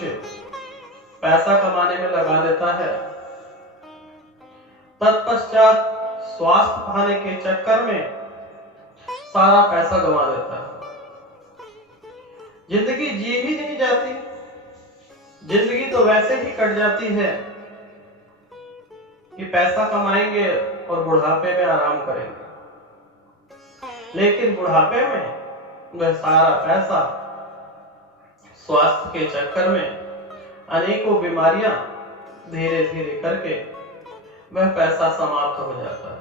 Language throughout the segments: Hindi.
मनुष्य पैसा कमाने में लगा देता है, तत्पश्चात स्वास्थ्य पाने के चक्कर में सारा पैसा गंवा देता है। जिंदगी जी ही नहीं जाती, जिंदगी तो वैसे ही कट जाती है कि पैसा कमाएंगे और बुढ़ापे में आराम करेंगे, लेकिन बुढ़ापे में वह सारा पैसा स्वास्थ्य के चक्कर में अनेकों बीमारियां धीरे धीरे करके वह पैसा समाप्त हो जाता है।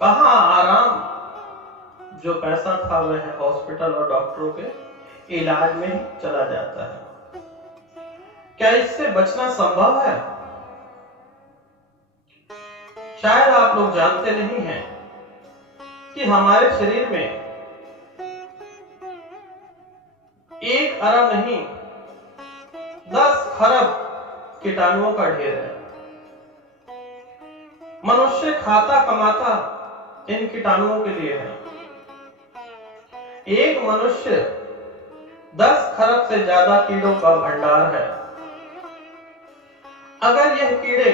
कहां आराम, जो पैसा था वह हॉस्पिटल और डॉक्टरों के इलाज में ही चला जाता है। क्या इससे बचना संभव है? शायद आप लोग जानते नहीं हैं कि हमारे शरीर में 1 अरब नहीं 10 खरब कीटाणुओं का ढेर है। मनुष्य खाता कमाता इन कीटाणुओं के लिए है। एक मनुष्य 10 खरब से ज्यादा कीड़ों का भंडार है। अगर यह कीड़े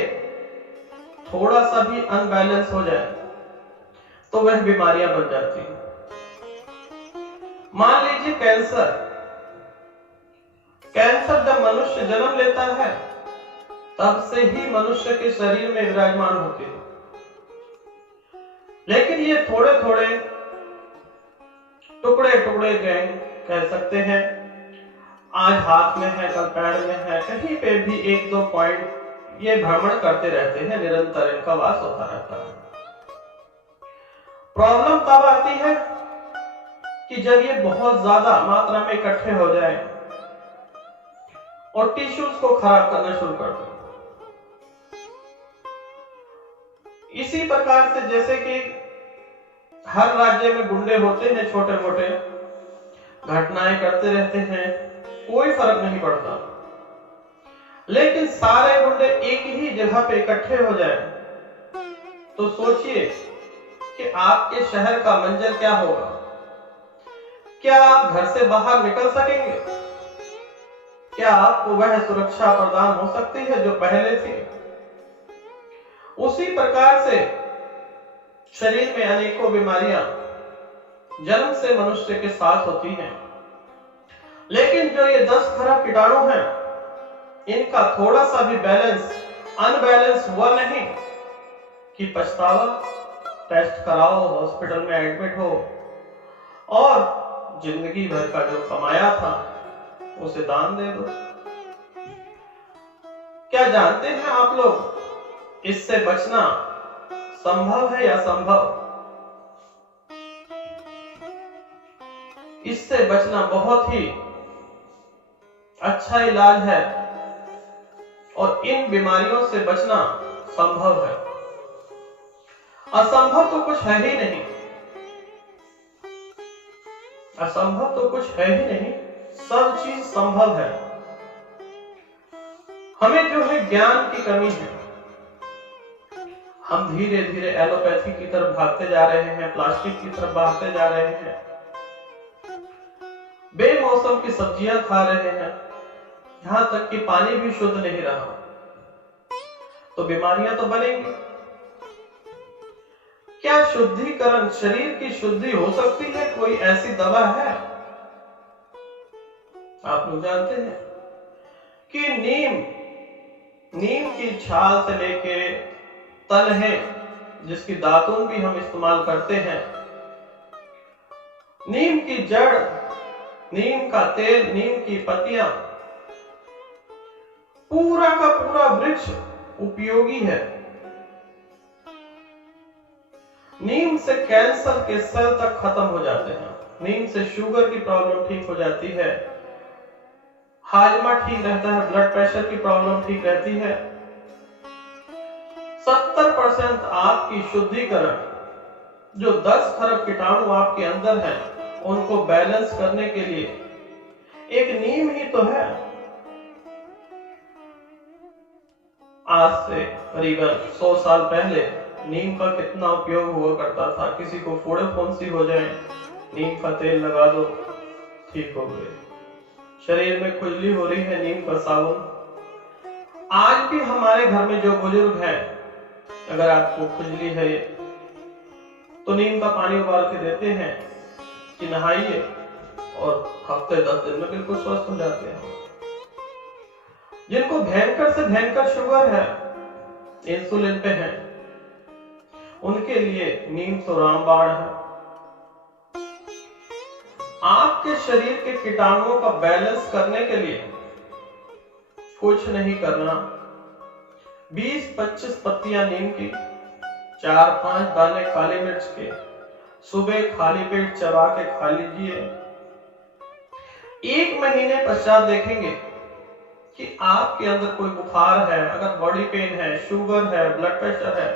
थोड़ा सा भी अनबैलेंस हो जाए तो वह बीमारियां बन जाती हैं। मान लीजिए कैंसर जब मनुष्य जन्म लेता है तब से ही मनुष्य के शरीर में विराजमान होती है, लेकिन ये थोड़े थोड़े टुकड़े टुकड़े गैंग कह सकते हैं, आज हाथ में है कल पैर में है, कहीं पे भी 1-2 पॉइंट ये भ्रमण करते रहते हैं, निरंतर इनका वास होता रहता है। प्रॉब्लम तब आती है कि जब ये बहुत ज्यादा मात्रा में इकट्ठे हो जाए और टिश्यूज को खराब करना शुरू कर दें। इसी प्रकार से जैसे कि हर राज्य में गुंडे होते हैं, छोटे मोटे घटनाएं करते रहते हैं, कोई फर्क नहीं पड़ता, लेकिन सारे गुंडे एक ही जगह पे इकट्ठे हो जाए तो सोचिए कि आपके शहर का मंजर क्या होगा। क्या आप घर से बाहर निकल सकेंगे? क्या आपको वह सुरक्षा प्रदान हो सकती है जो पहले थी? उसी प्रकार से शरीर में अनेकों बीमारियां जन्म से मनुष्य के साथ होती हैं, लेकिन जो ये 10 खरब कीटाणु हैं, इनका थोड़ा सा भी अनबैलेंस हुआ नहीं कि पछतावा, टेस्ट कराओ, हॉस्पिटल में एडमिट हो और जिंदगी भर का जो कमाया था उसे दान दे दो। क्या जानते हैं आप लोग इससे बचना संभव है या असंभव? इससे बचना बहुत ही अच्छा इलाज है और इन बीमारियों से बचना संभव है। असंभव तो कुछ है ही नहीं, असंभव तो कुछ है ही नहीं, सब चीज संभव है। हमें जो है ज्ञान की कमी है। हम धीरे धीरे एलोपैथी की तरफ भागते जा रहे हैं, प्लास्टिक की तरफ भागते जा रहे हैं, बेमौसम की सब्जियां खा रहे हैं, यहां तक कि पानी भी शुद्ध नहीं रहा, तो बीमारियां तो बनेंगी। क्या शुद्धिकरण, शरीर की शुद्धि हो सकती है? कोई ऐसी दवा है? आप लोग जानते हैं कि नीम की छाल से लेके तलहे, जिसकी दातुन भी हम इस्तेमाल करते हैं, नीम की जड़, नीम का तेल, नीम की पत्तियां, पूरा का पूरा वृक्ष उपयोगी है। नीम से कैंसर के सेल तक खत्म हो जाते हैं, नीम से शुगर की प्रॉब्लम ठीक हो जाती है, हाजमा ठीक रहता है, ब्लड प्रेशर की प्रॉब्लम ठीक रहती है। 70% आपकी शुद्धिकरण, जो 10 खरब कीटाणु आपके अंदर हैं, उनको बैलेंस करने के लिए एक नीम ही तो है। आज से करीबन 100 साल पहले नीम का कितना उपयोग हुआ करता था। किसी को फोड़े फुंसी हो जाए, नीम का तेल लगा दो, ठीक हो गए। शरीर में खुजली हो रही है, नीम का साबुन। आज भी हमारे घर में जो बुजुर्ग हैं, अगर आपको खुजली है तो नीम का पानी उबाल के देते हैं कि नहाइए, और हफ्ते 10 दिन में बिल्कुल स्वस्थ हो जाते हैं। जिनको भयंकर से भयंकर शुगर है, इंसुलिन पे हैं, उनके लिए नीम तो रामबाण है। आपके शरीर के कीटाणुओं का बैलेंस करने के लिए कुछ नहीं करना, 20-25 पत्तियां नीम की, 4-5 दाने काली मिर्च के सुबह खाली पेट चबा के खा लीजिए। 1 महीने पश्चात देखेंगे कि आपके अंदर कोई बुखार है, अगर बॉडी पेन है, शुगर है, ब्लड प्रेशर है,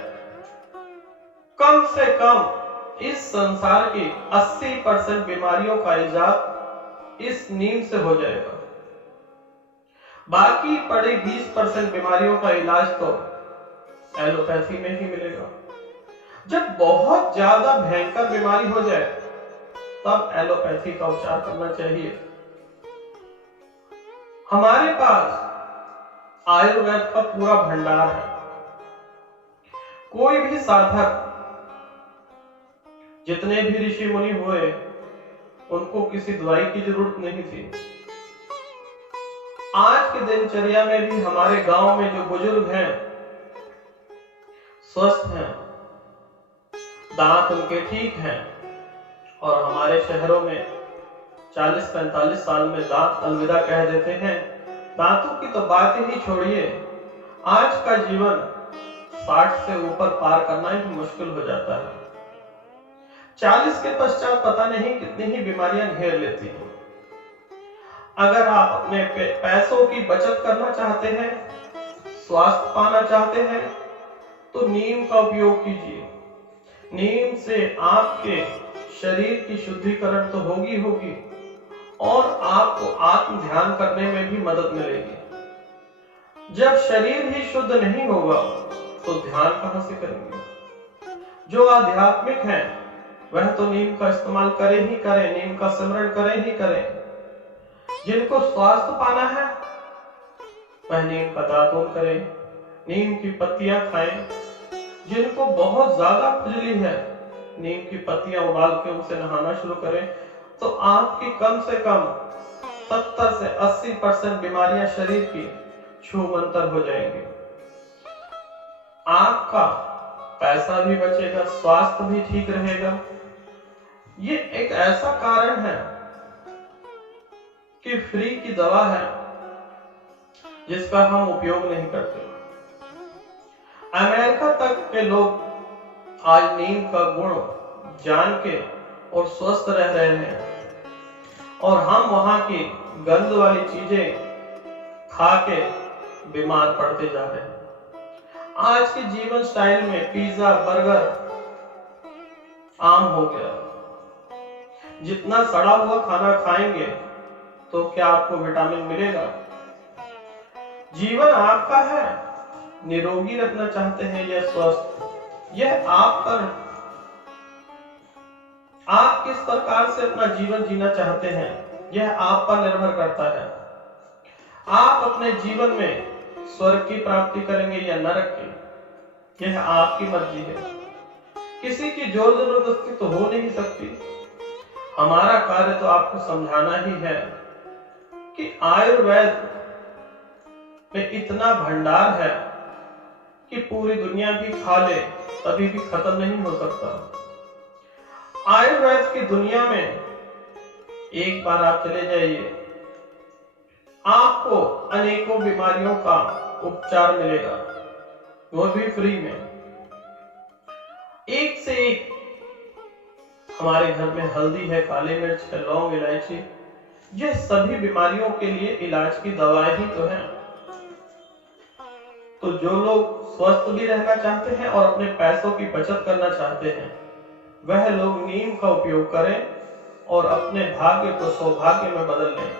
कम से कम इस संसार की 80% बीमारियों का इलाज इस नीम से हो जाएगा। बाकी पड़े 20% बीमारियों का इलाज तो एलोपैथी में ही मिलेगा। जब बहुत ज्यादा भयंकर बीमारी हो जाए तब एलोपैथी का उपचार करना चाहिए। हमारे पास आयुर्वेद का पूरा भंडार है। कोई भी साधक, जितने भी ऋषि मुनि हुए, उनको किसी दवाई की जरूरत नहीं थी। आज के दिनचर्या में भी हमारे गांव में जो बुजुर्ग हैं, स्वस्थ हैं, दांत उनके ठीक हैं, और हमारे शहरों में 40-45 साल में दांत अलविदा कह देते हैं। दांतों की तो बात ही छोड़िए, आज का जीवन 60 से ऊपर पार करना ही मुश्किल हो जाता है। 40 के पश्चात पता नहीं कितनी ही बीमारियां घेर लेती हैं। अगर आप अपने पैसों की बचत करना चाहते हैं, स्वास्थ्य पाना चाहते हैं, तो नीम का उपयोग कीजिए। नीम से आपके शरीर की शुद्धिकरण तो होगी और आपको आत्म ध्यान करने में भी मदद मिलेगी। जब शरीर ही शुद्ध नहीं होगा तो ध्यान कहां से करेंगे? जो आध्यात्मिक है वह तो नीम का इस्तेमाल करें ही करें, नीम का सिमरन करें ही करें। जिनको स्वास्थ्य पाना है वह नीम का दातून करें, नीम की पत्तियां खाएं। जिनको बहुत ज्यादा खुजली है, नीम की पत्तियां उबाल के उनसे नहाना शुरू करें, तो आपकी कम से कम 70 से 80% बीमारियां शरीर की छूमंतर हो जाएंगी। आपका पैसा भी बचेगा, स्वास्थ्य भी ठीक रहेगा। ये एक ऐसा कारण है कि फ्री की दवा है जिसका हम उपयोग नहीं करते। अमेरिका तक के लोग आज नीम का गुण जान के और स्वस्थ रह रहे हैं, और हम वहां की गंद वाली चीजें खा के बीमार पड़ते जा रहे हैं। आज के जीवन स्टाइल में पिज्जा, बर्गर आम हो गया। जितना सड़ा हुआ खाना खाएंगे तो क्या आपको विटामिन मिलेगा? जीवन आपका है, निरोगी रखना चाहते हैं या स्वस्थ, यह आप पर, आप किस प्रकार से अपना जीवन जीना चाहते हैं यह आप पर निर्भर करता है। आप अपने जीवन में स्वर्ग की प्राप्ति करेंगे या नरक की, यह आपकी मर्जी है। किसी की जोर जबरदस्ती तो हो नहीं सकती। हमारा कार्य तो आपको समझाना ही है कि आयुर्वेद में इतना भंडार है कि पूरी दुनिया भी खा ले तभी भी खत्म नहीं हो सकता। आयुर्वेद की दुनिया में एक बार आप चले जाइए, आपको अनेकों बीमारियों का उपचार मिलेगा, वो भी फ्री में। एक से एक हमारे घर में हल्दी है, काली मिर्च है, लौंग, इलायची, ये सभी बीमारियों के लिए इलाज की दवाएं ही तो हैं। तो जो लोग स्वस्थ भी रहना चाहते हैं और अपने पैसों की बचत करना चाहते हैं, वह लोग नीम का उपयोग करें और अपने भाग्य को सौभाग्य में बदल लें।